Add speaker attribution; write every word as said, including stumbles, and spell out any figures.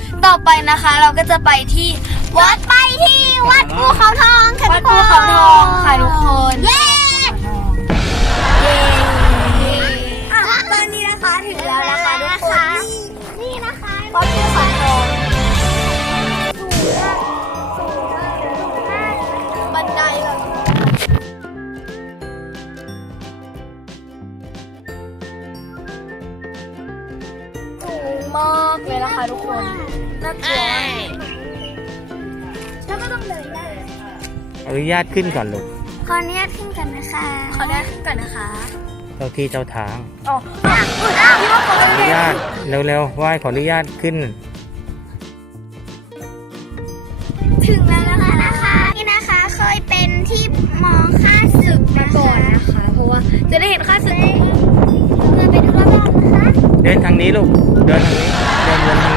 Speaker 1: ต่อไปนะคะเราก็จะไปที่วัด
Speaker 2: ไปที่วัดภูเขาทองค่ะ
Speaker 1: วัดภูเขาทองค่ะทุกคน
Speaker 2: เย้
Speaker 1: เย้
Speaker 2: อ่ะตอนนี้นะคะถึงแล้วนะคะทุกคนนี่นะคะ
Speaker 1: วัดภูเขาทอง
Speaker 2: สูงมากสูงมากสูงมาก
Speaker 1: บันไดแบบ สูงมากเลยนะคะทุกคนน่ากลัว
Speaker 2: แล้วก็ต้องเดินได้
Speaker 3: อนุญาตขึ้นก่อนลูก
Speaker 2: ขออนุญาตขึ้นกันนะคะ
Speaker 1: ขอได้ขึ้นก่อนนะคะ
Speaker 3: เจ้าที่เจ้าทาง
Speaker 1: อ๋อ
Speaker 2: อุดอ้าวพี่ว่าขอ
Speaker 3: ขออนุญาตเร็วๆไหว้ขออนุญาตขึ้น
Speaker 2: ถึงแล้วนะคะนะคะนี่นะคะเคยเป็นที่มองค่าศึก
Speaker 1: มาก่อนนะคะ เพราะว่าจะได้เห็นค่าศึก
Speaker 2: เราไปดูรอบๆนะคะ
Speaker 3: เดินทางนี้ลูก เดินทางนี้ เดินวนทาง